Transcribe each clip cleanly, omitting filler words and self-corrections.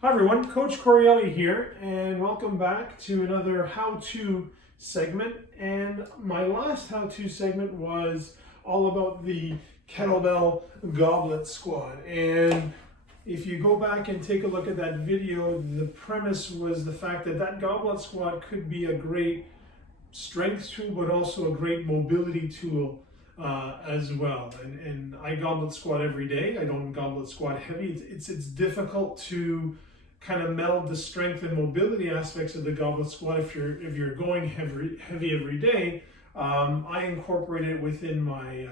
Hi everyone, Coach Corielli here, and welcome back to another how-to segment. And my last how-to segment was all about the kettlebell goblet squat. And if you go back and take a look at that video, the premise was the fact that that goblet squat could be a great strength tool, but also a great mobility tool as well. And I goblet squat every day. I don't goblet squat heavy. It's difficult to kind of meld the strength and mobility aspects of the goblet squat if you're going heavy every day. I incorporate it within my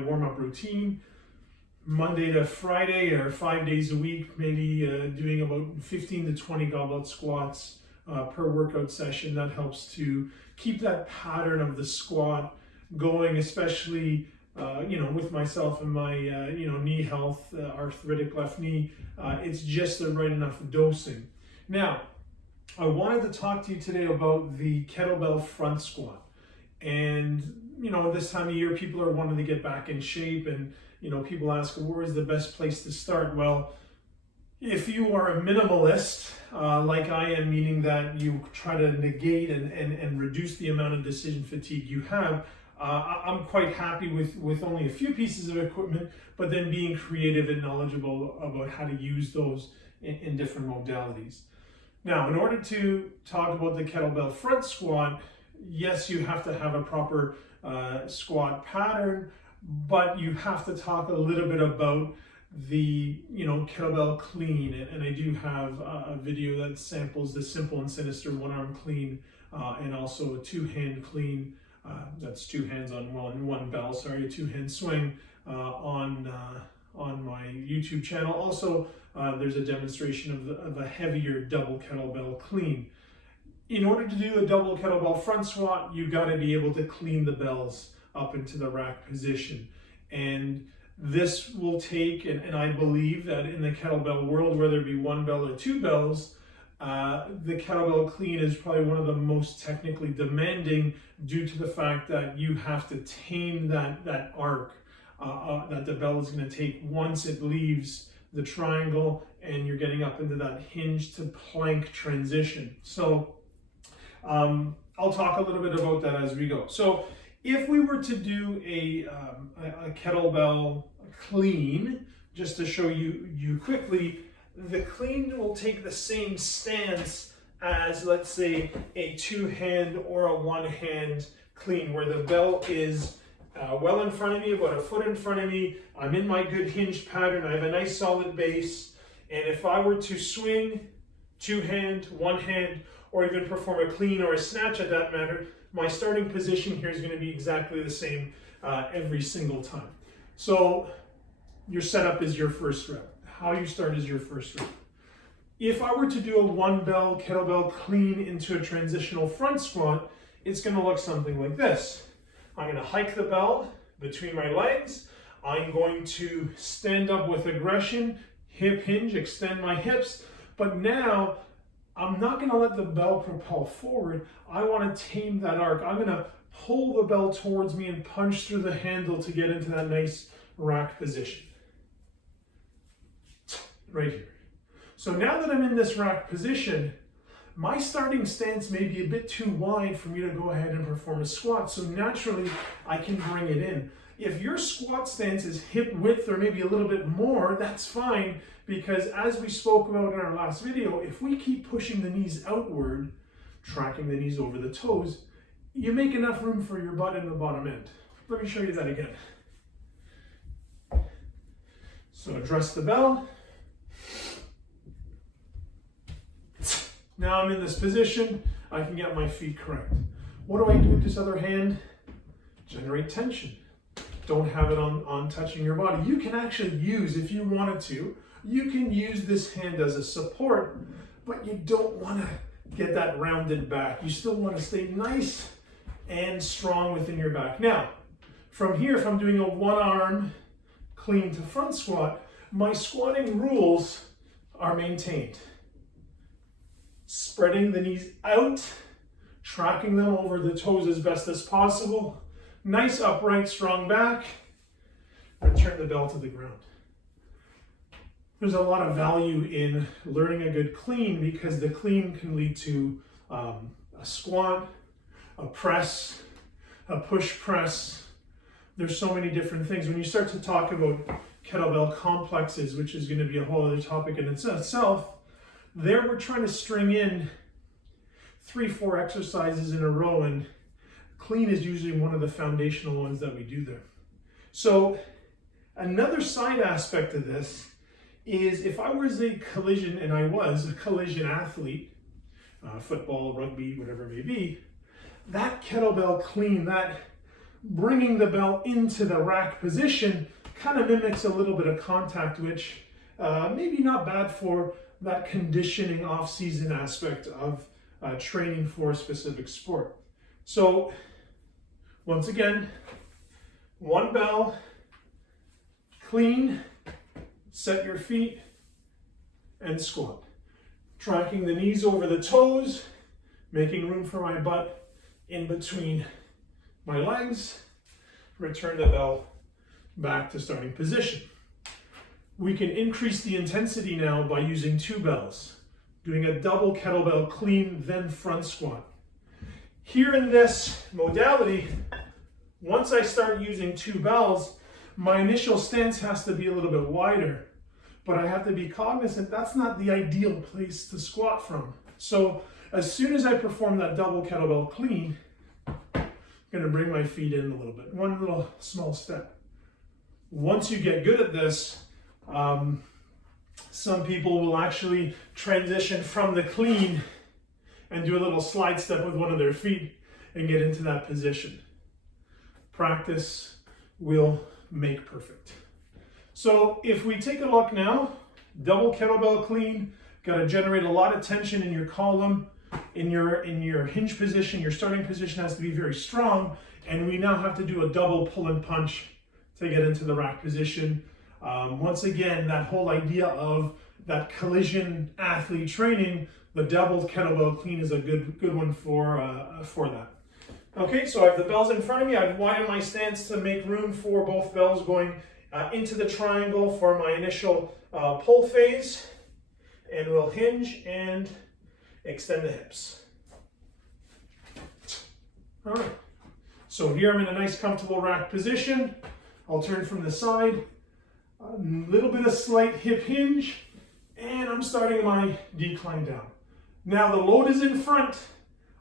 warm-up routine, Monday to Friday or 5 days a week, maybe doing about 15 to 20 goblet squats per workout session. That helps to keep that pattern of the squat going, especially with myself and my knee health, arthritic left knee. It's just the right enough dosing. Now, I wanted to talk to you today about the kettlebell front squat. And this time of year, people are wanting to get back in shape, and people ask, where is the best place to start? Well, if you are a minimalist, like I am, meaning that you try to negate and reduce the amount of decision fatigue you have, I'm quite happy with only a few pieces of equipment, but then being creative and knowledgeable about how to use those in different modalities. Now, in order to talk about the kettlebell front squat, yes, you have to have a proper squat pattern, but you have to talk a little bit about the kettlebell clean. And I do have a video that samples the simple and sinister one-arm clean and also a two-hand clean. That's two hands on one bell, a two-hand swing on my YouTube channel. Also, there's a demonstration of a heavier double kettlebell clean. In order to do a double kettlebell front squat, you got to be able to clean the bells up into the rack position. And this will take, and I believe that in the kettlebell world, whether it be one bell or two bells, the kettlebell clean is probably one of the most technically demanding due to the fact that you have to tame that arc that the bell is going to take once it leaves the triangle and you're getting up into that hinge to plank transition. So I'll talk a little bit about that as we go. So if we were to do a kettlebell clean, just to show you quickly, the clean will take the same stance as, let's say, a two-hand or a one-hand clean, where the bell is well in front of me, about a foot in front of me. I'm in my good hinged pattern. I have a nice solid base. And if I were to swing two-hand, one-hand, or even perform a clean or a snatch at that matter, my starting position here is going to be exactly the same every single time. So your setup is your first rep. How you start is your first rep. If I were to do a one bell kettlebell clean into a transitional front squat, it's going to look something like this. I'm going to hike the bell between my legs. I'm going to stand up with aggression, hip hinge, extend my hips. But now I'm not going to let the bell propel forward. I want to tame that arc. I'm going to pull the bell towards me and punch through the handle to get into that nice rack position. Right here. So now that I'm in this rack position, my starting stance may be a bit too wide for me to go ahead and perform a squat. So naturally, I can bring it in. If your squat stance is hip width or maybe a little bit more, that's fine, because as we spoke about in our last video, if we keep pushing the knees outward, tracking the knees over the toes, you make enough room for your butt in the bottom end. Let me show you that again. So address the bell. Now I'm in this position, I can get my feet correct. What do I do with this other hand? Generate tension. Don't have it on touching your body. You can actually use, if you wanted to, you can use this hand as a support, but you don't want to get that rounded back. You still want to stay nice and strong within your back. Now, from here, if I'm doing a one-arm clean to front squat, my squatting rules are maintained. Spreading the knees out, tracking them over the toes as best as possible. Nice upright, strong back. Return the bell to the ground. there's a lot of value in learning a good clean, because the clean can lead to a squat, a press, a push press. There's so many different things. When you start to talk about kettlebell complexes, which is going to be a whole other topic in itself, there we're trying to string in 3-4 exercises in a row, and clean is usually one of the foundational ones that we do there. So another side aspect of this is, if I was a collision, and I was a collision athlete, football, rugby, whatever it may be, that kettlebell clean, that bringing the bell into the rack position, kind of mimics a little bit of contact, which maybe not bad for that conditioning off-season aspect of training for a specific sport. So once again, one bell, clean, set your feet, and squat. Tracking the knees over the toes, making room for my butt in between my legs. Return the bell back to starting position. We can increase the intensity now by using 2 bells, doing a double kettlebell clean, then front squat. Here in this modality, once I start using 2 bells, my initial stance has to be a little bit wider, but I have to be cognizant that's not the ideal place to squat from. So as soon as I perform that double kettlebell clean, I'm going to bring my feet in a little bit, one little small step. Once you get good at this, some people will actually transition from the clean and do a little slide step with one of their feet and get into that position. Practice will make perfect. So if we take a look now, double kettlebell clean, got to generate a lot of tension in your column, in your hinge position. Your starting position has to be very strong, and we now have to do a double pull and punch to get into the rack position. Once again, that whole idea of that collision athlete training, the double kettlebell clean is a good one for that. Okay, so I have the bells in front of me. I've widened my stance to make room for both bells going into the triangle for my initial pull phase. And we'll hinge and extend the hips. All right, so here I'm in a nice comfortable rack position. I'll turn from the side, a little bit of slight hip hinge, and I'm starting my decline down. Now the load is in front.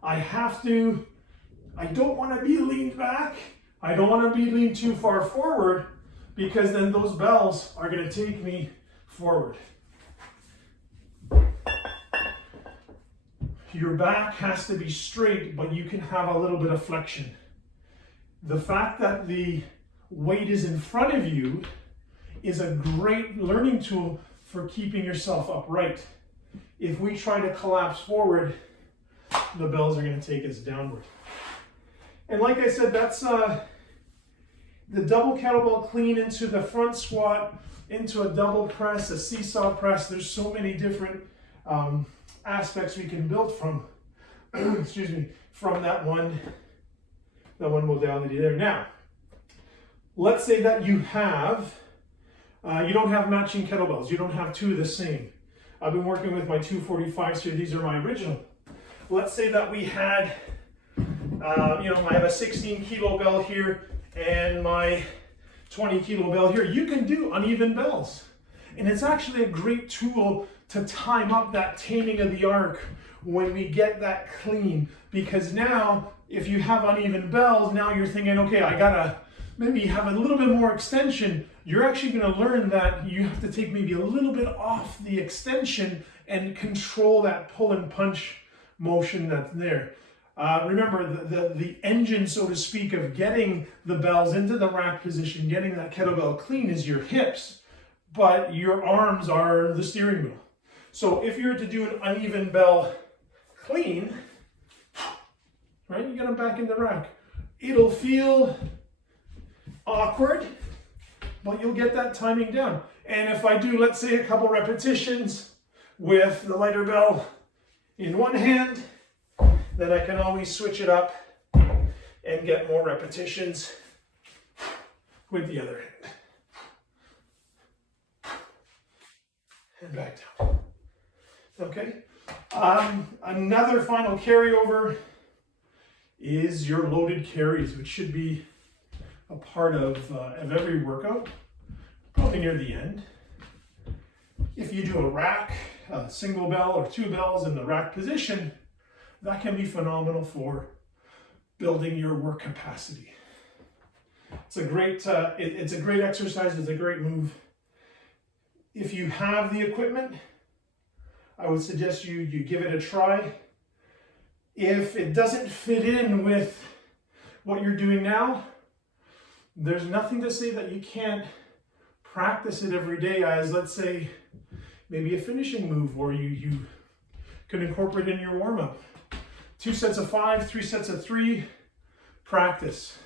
I don't want to be leaned back. I don't want to be leaned too far forward, because then those bells are going to take me forward. Your back has to be straight, but you can have a little bit of flexion. The fact that the weight is in front of you is a great learning tool for keeping yourself upright. If we try to collapse forward, the bells are going to take us downward. And like I said, that's the double kettlebell clean into the front squat, into a double press, a seesaw press. There's so many different aspects we can build from, excuse me, from that one modality there. Now, let's say that you don't have matching kettlebells. You don't have 2 of the same. I've been working with my 245s here. These are my original. Let's say that we had, I have a 16 kilo bell here and my 20 kilo bell here. You can do uneven bells. And it's actually a great tool to time up that taming of the arc when we get that clean. Because now, if you have uneven bells, now you're thinking, okay, I gotta maybe have a little bit more extension. You're actually gonna learn that you have to take maybe a little bit off the extension and control that pull and punch motion that's there. Remember, the engine, so to speak, of getting the bells into the rack position, getting that kettlebell clean is your hips, but your arms are the steering wheel. So if you're to do an uneven bell clean, right, you get them back in the rack. It'll feel awkward, but you'll get that timing down. And if I do, let's say, a couple repetitions with the lighter bell in one hand, then I can always switch it up and get more repetitions with the other hand. and back down. Okay. Another final carryover is your loaded carries, which should be a part of every workout, probably near the end. If you do a rack, a single bell or two bells in the rack position, that can be phenomenal for building your work capacity. It's a great, it's a great exercise. It's a great move. If you have the equipment, I would suggest you give it a try. If it doesn't fit in with what you're doing now, there's nothing to say that you can't practice it every day as, let's say, maybe a finishing move, or you could incorporate in your warm-up. 2 sets of 5, 3 sets of 3, practice.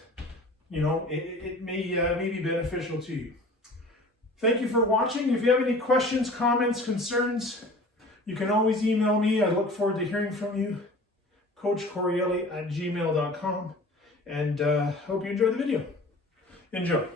You know, it may be beneficial to you. Thank you for watching. If you have any questions, comments, concerns, you can always email me. I look forward to hearing from you. CoachCorielli@gmail.com. And hope you enjoy the video. Enjoy.